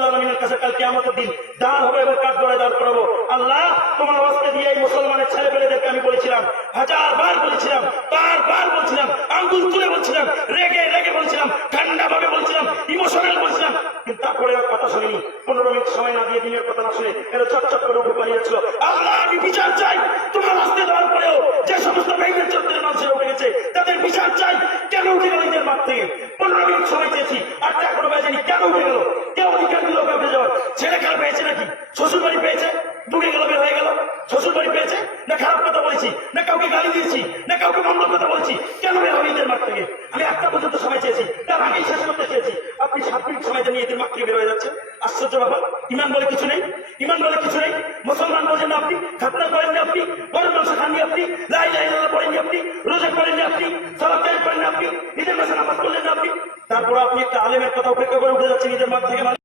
রব্বুল আলামিনের কাছে কাল কিয়ামতের দিন দাঁড় হবে এবং কাঠ গড়ায় দাঁড় করাবো। আল্লাহ তোমার আওয়াজকে দিয়ে এই মুসলমানের ছেলেপেলেদেরকে আমি বলেছিলাম, হাজারবার বলেছিলাম, বারবার বলছিলাম, আঙ্গুল তুলে বলছিলাম, রেগে রেগে বলছিলাম, ঠান্ডা ভাবে বলছিলাম, ইমোশনাল বলছিলাম, কিন্তু তারপরে আর কথা শুনিনি। 15 মিনিট সময় না দিয়ে দিনের কথা না শুনে এরা চটচট করে উঠে পালিয়েছিল। আল্লাহ আমি বিচার চাই তোমার রাস্তায় দেওয়ার পরেও যে সমস্ত ব্যাংকের চত্বরে মানুষেরা উঠে গেছে তাদের বিচার চাই। কেন উঠে গেল ঈদের মাঠ থেকে? 15 মিনিট সময় চেয়েছি, 8টা এখনো বাজেনি, কেন উঠে গেল? কেউ অধিকার দিল উঠে যাওয়ার? ছেলে খেলা পেয়েছে নাকি? শ্বশুর বাড়ি পেয়েছে, ঢুকে গেল, বের হয়ে গেল। শ্বশুর বাড়ি পেয়েছে না খারাপ কথা বলেছি, না কাউকে গালি দিয়েছি, না কাউকে মন্দ কথা বলছি, কেন বের হবে ঈদের মাঠ থেকে? আমি 1টা পর্যন্ত সময় চেয়েছি, তার আগেই শেষ করতে চেয়েছি, আপনি 7 মিনিট সময় নিয়ে ঈদের মাঠ থেকে বের হয়ে যাচ্ছেন। আশ্চর্য ব্যাপার। ইমান বলে কিছু নেই, ইমান বলে কিছু নেই। মুসলমান বোঝেন না আপনি, খাতনা করেননি আপনি, গরুর মাংস খাননি আপনি, লা ইলাহা ইল্লাল্লাহ পড়েননি আপনি, রোজা করেননি আপনি, সালাত কায়েম করেননি আপনি, ঈদের মাসে নামাজ পড়লেন না আপনি, তারপর আপনি একটা আলেমের কথা উপেক্ষা করে উঠে যাচ্ছেন ঈদের মাঠ থেকে।